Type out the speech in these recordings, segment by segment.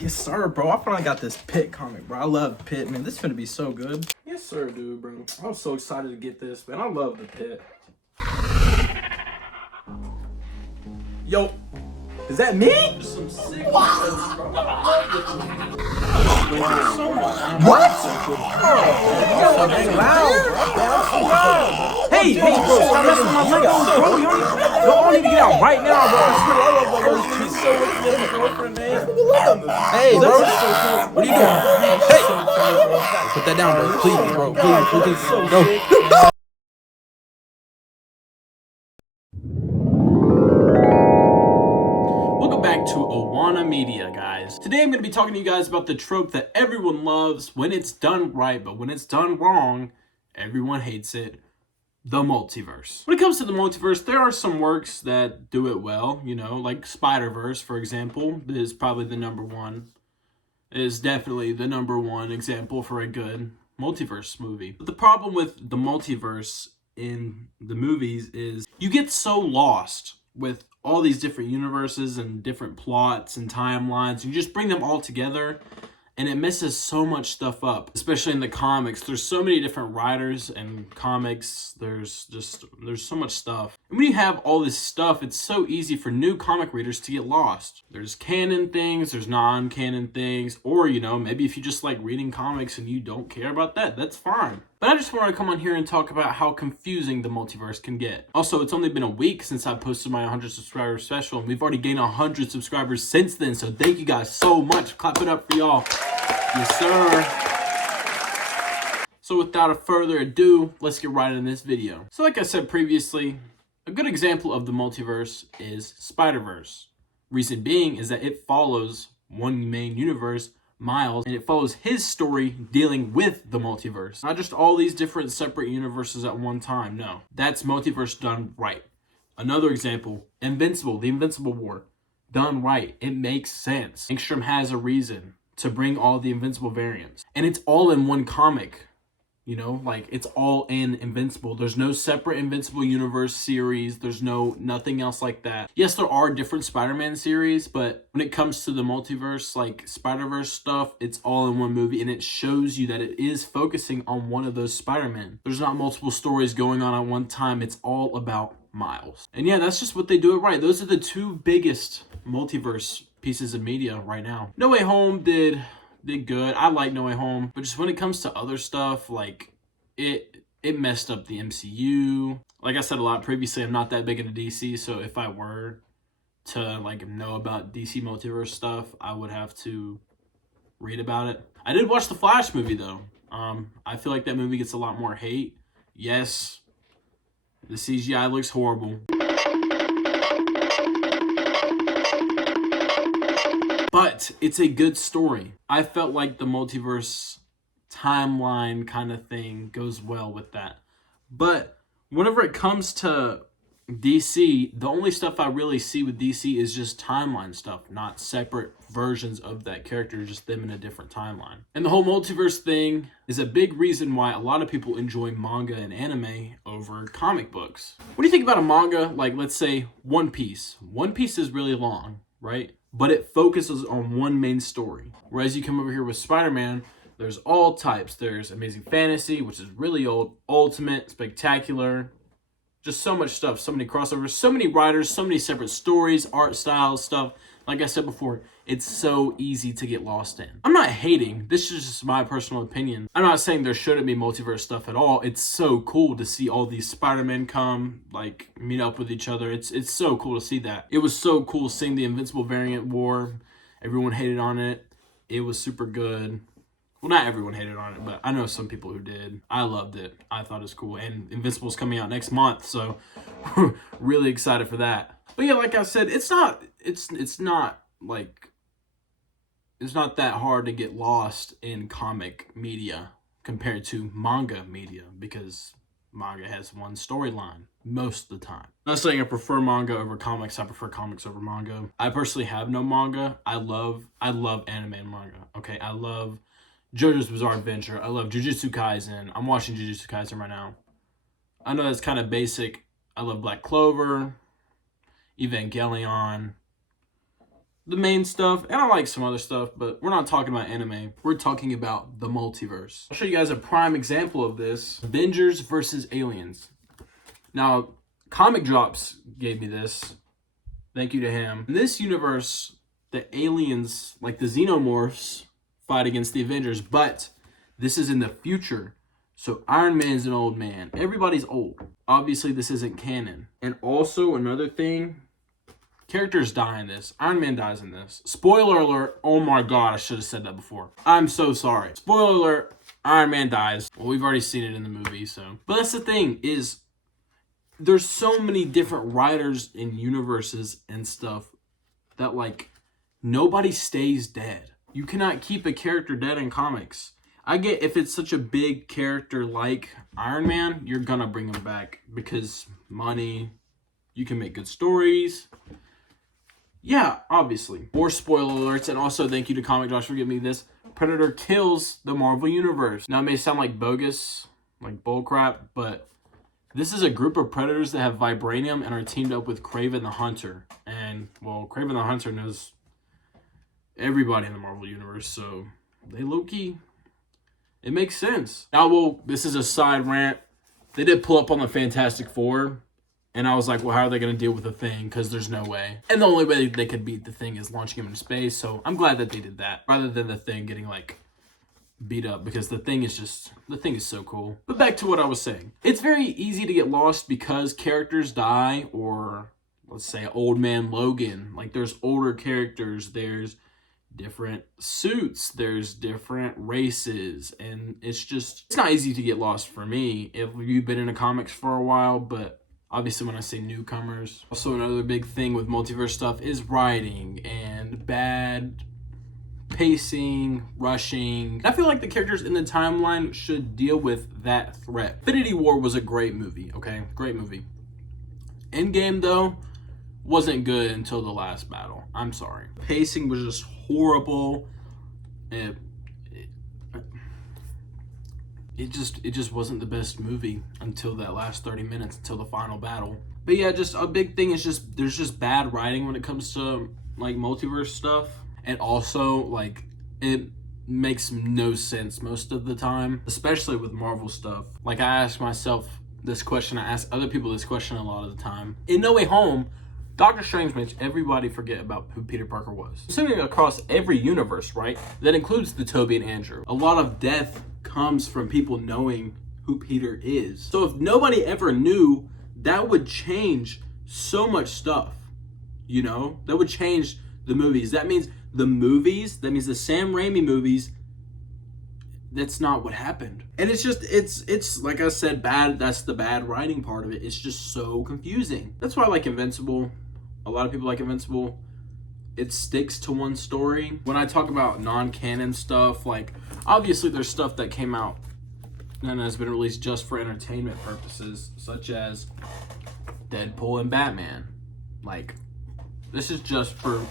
Yes, sir, bro. I finally got this Pit comic, bro. I love Pit, man. This is gonna be so good. Yes, sir, dude, bro. I was so excited to get this, man. I love the Pit. Yo, is that me? Some sick ones, bro. What? So dang loud, bro. Hey, bro, stop messing with my Legos, bro. Y'all need to get out right now, bro. Hey, bro. What are you doing? Hey. Put that down, bro. Please, bro. Please, bro. Welcome back to Awana Media, guys. Today I'm going to be talking to you guys about the trope that everyone loves when it's done right, but when it's done wrong, everyone hates it. The multiverse. When it comes to the multiverse, there are some works that do it well, you know, like Spider-Verse, for example, is probably the number one. It is definitely the number one example for a good multiverse movie. But the problem with the multiverse in the movies is you get so lost with all these different universes and different plots and timelines. You just bring them all together and it messes so much stuff up, especially in the comics. There's so many different writers and comics. There's so much stuff. And when you have all this stuff, it's so easy for new comic readers to get lost. There's canon things, there's non-canon things, or, you know, maybe if you just like reading comics and you don't care about that, that's fine. But I just want to come on here and talk about how confusing the multiverse can get. Also, it's only been a week since I posted my 100 subscriber special, and we've already gained 100 subscribers since then, so thank you guys so much. Clap it up for y'all. Yes, sir. So without further ado, let's get right into this video. So like I said previously, a good example of the multiverse is Spider-Verse. Reason being is that it follows one main universe, Miles, and it follows his story dealing with the multiverse. Not just all these different separate universes at one time, no. That's multiverse done right. Another example, Invincible, the Invincible War. Done right. It makes sense. Angstrom has a reason to bring all the Invincible variants. And it's all in one comic. You know, like it's all in Invincible. There's no separate Invincible Universe series. There's nothing else like that. Yes, there are different Spider-Man series, but when it comes to the multiverse, like Spider-Verse stuff, it's all in one movie, and it shows you that it is focusing on one of those Spider-Man. There's not multiple stories going on at one time. It's all about Miles. And yeah, that's just what they do it right. Those are the two biggest multiverse pieces of media right now. No Way Home did good. I like No Way Home, but just when it comes to other stuff, like it messed up the MCU. Like I said a lot previously, I'm not that big into DC, so if I were to like know about DC multiverse stuff, I would have to read about it. I did watch the Flash movie though. I feel like that movie gets a lot more hate. Yes, the CGI looks horrible. But it's a good story. I felt like the multiverse timeline kind of thing goes well with that. But whenever it comes to DC, the only stuff I really see with DC is just timeline stuff, not separate versions of that character, just them in a different timeline. And the whole multiverse thing is a big reason why a lot of people enjoy manga and anime over comic books. What do you think about a manga like, let's say, One Piece? One Piece is really long, right? But it focuses on one main story. Whereas you come over here with Spider-Man, there's all types. There's Amazing Fantasy, which is really old, Ultimate, Spectacular, just so much stuff, so many crossovers, so many writers, so many separate stories, art styles, stuff. Like I said before, it's so easy to get lost in. I'm not hating. This is just my personal opinion. I'm not saying there shouldn't be multiverse stuff at all. It's so cool to see all these Spider-Men come, like, meet up with each other. It's so cool to see that. It was so cool seeing the Invincible variant war. Everyone hated on it. It was super good. Well, not everyone hated on it, but I know some people who did. I loved it. I thought it was cool. And Invincible's coming out next month, so really excited for that. But yeah, like I said, it's not that hard to get lost in comic media compared to manga media, because manga has one storyline most of the time. I'm not saying I prefer manga over comics. I prefer comics over manga. I personally have no manga. I love anime and manga. Okay, I love JoJo's Bizarre Adventure. I love Jujutsu Kaisen. I'm watching Jujutsu Kaisen right now. I know that's kind of basic. I love Black Clover, Evangelion. the main stuff, and I like some other stuff, but we're not talking about anime. We're talking about the multiverse. I'll show you guys a prime example of this. Avengers versus Aliens. Now, Comic Drops gave me this. Thank you to him. In this universe, the aliens, like the xenomorphs, fight against the Avengers, but this is in the future. So Iron Man's an old man. Everybody's old. Obviously, this isn't canon. And also, another thing, characters die in this. Iron Man dies in this. Spoiler alert. Oh my god, I should have said that before. I'm so sorry. Spoiler alert. Iron Man dies. Well, we've already seen it in the movie, so. But that's the thing, is there's so many different writers in universes and stuff that, like, nobody stays dead. You cannot keep a character dead in comics. I get if it's such a big character like Iron Man, you're gonna bring him back because money, you can make good stories. Yeah, obviously. More spoiler alerts, and also thank you to Comic Josh for giving me this. Predator kills the Marvel Universe. Now, it may sound like bogus, like bullcrap, but this is a group of predators that have vibranium and are teamed up with Kraven the Hunter. And, well, Kraven the Hunter knows everybody in the Marvel Universe, so they low-key, it makes sense. Now, well, this is a side rant. They did pull up on the Fantastic Four, and I was like, well, how are they going to deal with the Thing? Because there's no way. And the only way they could beat the Thing is launching him into space, so I'm glad that they did that, rather than the Thing getting, like, beat up, because the Thing is so cool. But back to what I was saying. It's very easy to get lost because characters die, or let's say Old Man Logan. Like, there's older characters, there's different suits, there's different races, and it's not easy to get lost for me if you've been into comics for a while. But obviously when I say newcomers, also another big thing with multiverse stuff is writing and bad pacing, rushing. I feel like the characters in the timeline should deal with that threat. Infinity War was a great movie, okay? Great movie. Endgame, though, wasn't good until the last battle. I'm sorry. Pacing was just horrible. It just wasn't the best movie until that last 30 minutes, until the final battle. But yeah, just a big thing is just there's just bad writing when it comes to like multiverse stuff. And also, like, it makes no sense most of the time, especially with Marvel stuff. Like, I ask myself this question, I ask other people this question a lot of the time. In No Way Home, Doctor Strange makes everybody forget about who Peter Parker was. Considering across every universe, right? That includes the Tobey and Andrew. A lot of death comes from people knowing who Peter is. So if nobody ever knew, that would change so much stuff, you know? That would change the movies. That means the Sam Raimi movies, that's not what happened. And it's just, it's like I said, bad. That's the bad writing part of it. It's just so confusing. That's why I like Invincible. A lot of people like Invincible. It sticks to one story. When I talk about non-canon stuff, like, obviously there's stuff that came out and has been released just for entertainment purposes, such as Deadpool and Batman. Like, this is just for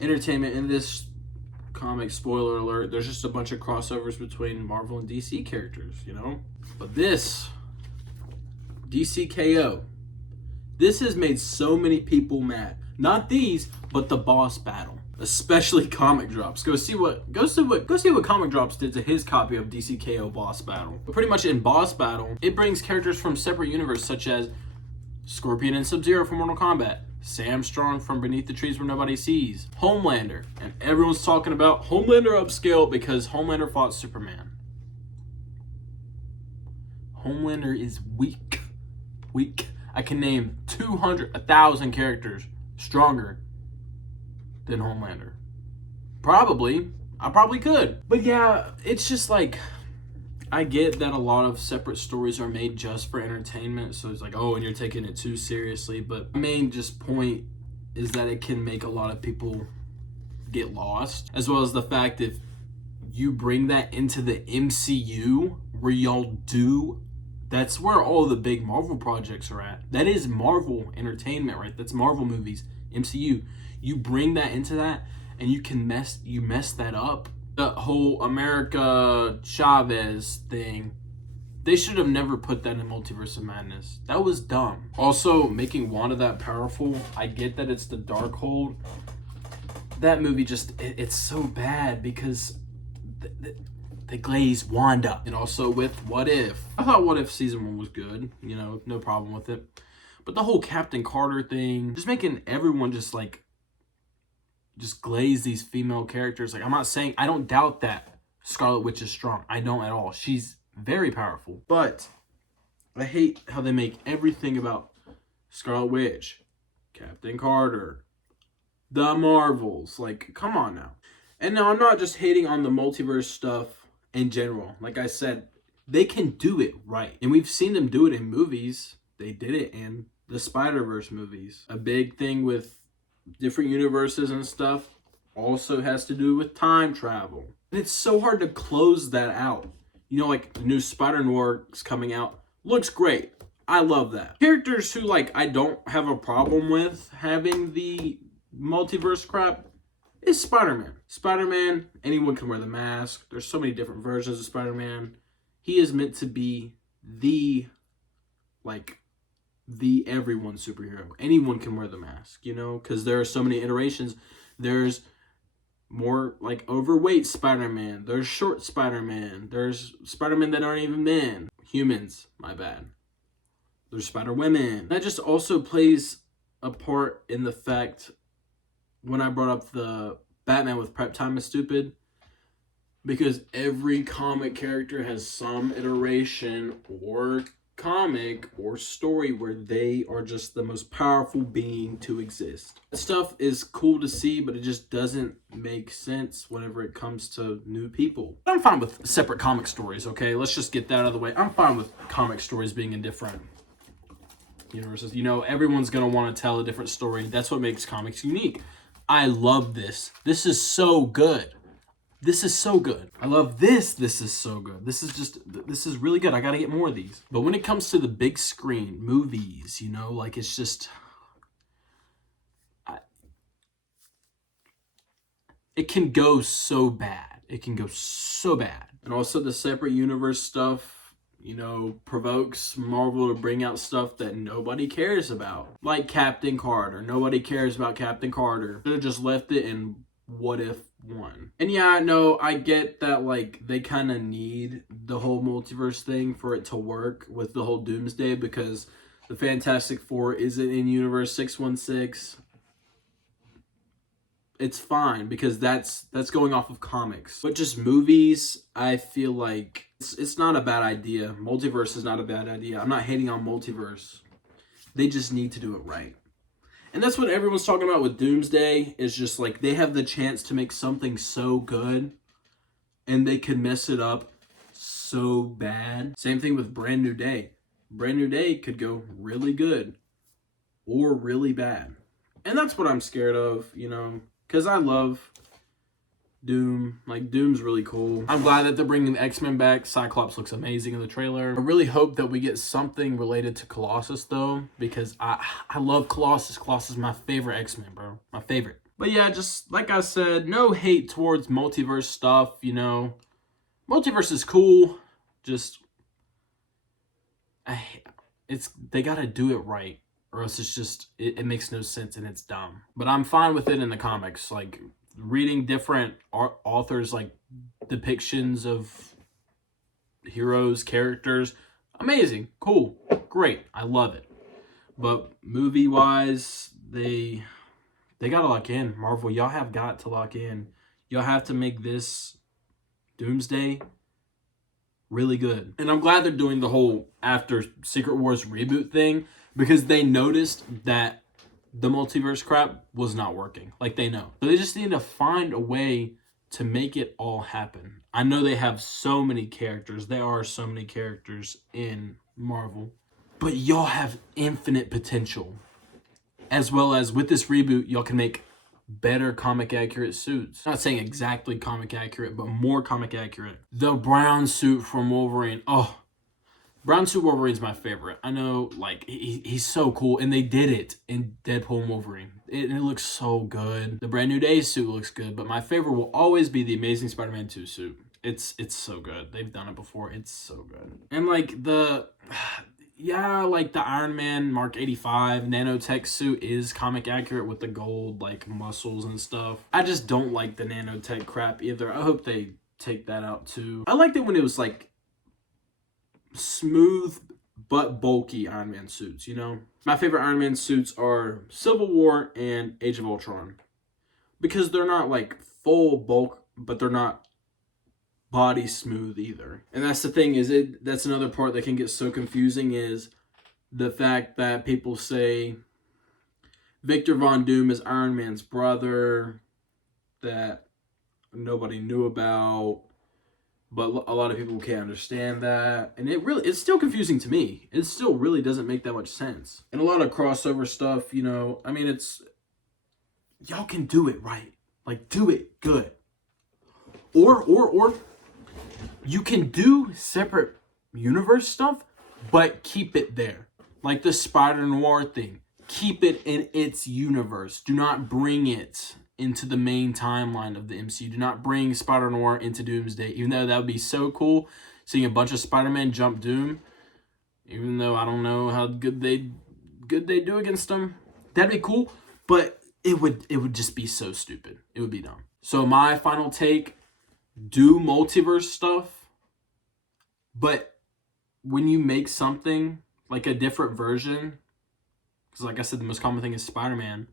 entertainment. In this comic, spoiler alert, there's just a bunch of crossovers between Marvel and DC characters, you know? But this, DCKO, this has made so many people mad. Not these, but the boss battle. Especially Comic Drops. Go see what Comic Drops did to his copy of DCKO Boss Battle. But pretty much in Boss Battle, it brings characters from separate universes such as Scorpion and Sub-Zero from Mortal Kombat, Sam Strong from Beneath the Trees Where Nobody Sees, Homelander, and everyone's talking about Homelander upscale because Homelander fought Superman. Homelander is weak. I can name 1,000 characters stronger than Homelander. I probably could. But yeah, it's just like, I get that a lot of separate stories are made just for entertainment, so it's like, oh, and you're taking it too seriously. But my main just point is that it can make a lot of people get lost, as well as the fact if you bring that into the MCU, where y'all do, that's where all the big Marvel projects are at. That is Marvel entertainment, right? That's Marvel movies, MCU. You bring that into that, and you mess that up. The whole America Chavez thing, they should have never put that in Multiverse of Madness. That was dumb. Also, making Wanda that powerful, I get that it's the Darkhold, that movie just, it's so bad because they glaze Wanda. And also with What If. I thought What If season 1 was good, you know, no problem with it. But the whole Captain Carter thing, just making everyone just like, just glaze these female characters. Like, I'm not saying, I don't doubt that Scarlet Witch is strong. I don't at all. She's very powerful. But I hate how they make everything about Scarlet Witch, Captain Carter, the Marvels. Like, come on now. And now I'm not just hating on the multiverse stuff in general. Like I said, they can do it right. And we've seen them do it in movies. They did it in the Spider-Verse movies. A big thing with different universes and stuff also has to do with time travel. And it's so hard to close that out. You know, like the new Spider-Noir's coming out. Looks great. I love that. Characters who, like, I don't have a problem with having the multiverse crap is Spider-Man. Spider-Man, anyone can wear the mask. There's so many different versions of Spider-Man. He is meant to be the everyone superhero. Anyone can wear the mask, you know, because there are so many iterations. There's more like overweight Spider-Man. There's short Spider-Man. There's Spider-Man that aren't even men. Humans, my bad. There's Spider-Women. That just also plays a part in the fact when I brought up the Batman with prep time is stupid, because every comic character has some iteration or comic or story where they are just the most powerful being to exist. Stuff is cool to see, but it just doesn't make sense whenever it comes to new people. I'm fine with separate comic stories, okay? Let's just get that out of the way. I'm fine with comic stories being in different universes. You know, everyone's gonna want to tell a different story. That's what makes comics unique. I love this. This is so good. This is so good. I love this. This is so good. This is really good. I got to get more of these. But when it comes to the big screen, movies, you know, like it's just, it can go so bad. It can go so bad. And also the separate universe stuff, you know, provokes Marvel to bring out stuff that nobody cares about. Like Captain Carter. Nobody cares about Captain Carter. Should have just left it in What If 1. And yeah, I know, I get that, like, they kind of need the whole multiverse thing for it to work with the whole Doomsday, because the Fantastic Four isn't in Universe 616. It's fine, because that's going off of comics. But just movies, I feel like it's not a bad idea. Multiverse is not a bad idea. I'm not hating on multiverse. They just need to do it right. And that's what everyone's talking about with Doomsday, is just like they have the chance to make something so good and they could mess it up so bad. Same thing with Brand New Day. Brand New Day could go really good or really bad. And that's what I'm scared of, you know, because I love Doom. Like, Doom's really cool. I'm glad that they're bringing the X-Men back. Cyclops looks amazing in the trailer. I really hope that we get something related to Colossus, though, because I love Colossus. Colossus is my favorite X-Men, bro. My favorite. But yeah, just like I said, no hate towards multiverse stuff, you know. Multiverse is cool. Just, they gotta do it right, or else it's just, it makes no sense and it's dumb. But I'm fine with it in the comics. Like, reading different authors, like, depictions of heroes, characters, amazing, cool, great, I love it. But movie-wise, they gotta lock in. Marvel, y'all have got to lock in. Y'all have to make this Doomsday really good. And I'm glad they're doing the whole after Secret Wars reboot thing, because they noticed that the multiverse crap was not working. Like, they know. So they just need to find a way to make it all happen. I know they have so many characters. There are so many characters in Marvel. But y'all have infinite potential. As well as with this reboot, y'all can make better comic accurate suits. Not saying exactly comic accurate, but more comic accurate. The brown suit from Wolverine. Oh, brown suit Wolverine's my favorite. I know, like, he's so cool, and they did it in Deadpool and Wolverine. It looks so good. The Brand New Day suit looks good, but my favorite will always be the Amazing Spider-Man 2 suit. It's so good. They've done it before. It's so good. And, like, yeah, like the Iron Man Mark 85 nanotech suit is comic accurate with the gold like muscles and stuff. I just don't like the nanotech crap either. I hope they take that out too. I liked it when it was like smooth but bulky Iron Man suits, you know? My favorite Iron Man suits are Civil War and Age of Ultron. Because they're not like full bulk, but they're not body smooth either. And that's the thing, is that's another part that can get so confusing, is the fact that people say Victor Von Doom is Iron Man's brother that nobody knew about, but a lot of people can't understand that. And it's still confusing to me. It still really doesn't make that much sense. And a lot of crossover stuff, you know, I mean, y'all can do it right. Like, do it good. Or you can do separate universe stuff, but keep it there. Like the Spider-Noir thing. Keep it in its universe. Do not bring it into the main timeline of the MCU. Do not bring Spider-Noir into Doomsday, even though that would be so cool, seeing a bunch of Spider-Man jump Doom. Even though I don't know how good they do against them. That'd be cool, but it would just be so stupid. It would be dumb. So my final take, do multiverse stuff, but when you make something like a different version, because like I said, the most common thing is Spider-Man,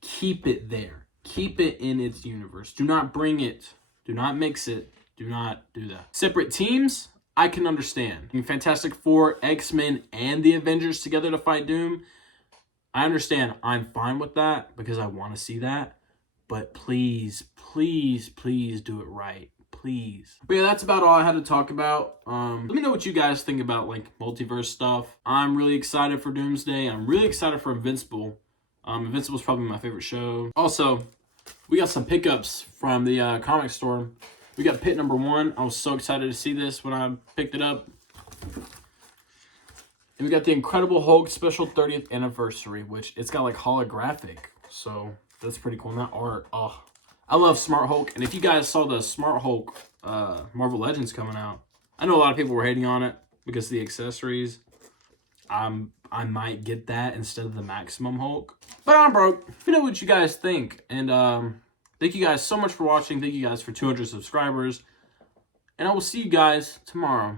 keep it there. Keep it in its universe. Do not bring it. Do not mix it. Do not do that. Separate teams, I can understand. Fantastic Four, X-Men, and the Avengers together to fight Doom, I understand. I'm fine with that because I want to see that. But please, please, please do it right. Please. But yeah, that's about all I had to talk about. Let me know what you guys think about like multiverse stuff. I'm really excited for Doomsday. I'm really excited for Invincible. Invincible's probably my favorite show. Also, we got some pickups from the comic store. We got Pit number 1. I was so excited to see this when I picked it up. And we got the Incredible Hulk special 30th anniversary, which it's got like holographic. So that's pretty cool. And that art, oh, I love Smart Hulk. And if you guys saw the Smart Hulk Marvel Legends coming out, I know a lot of people were hating on it because of the accessories. I might get that instead of the Maximum Hulk. But I'm broke. Let me know what you guys think. And thank you guys so much for watching. Thank you guys for 200 subscribers. And I will see you guys tomorrow.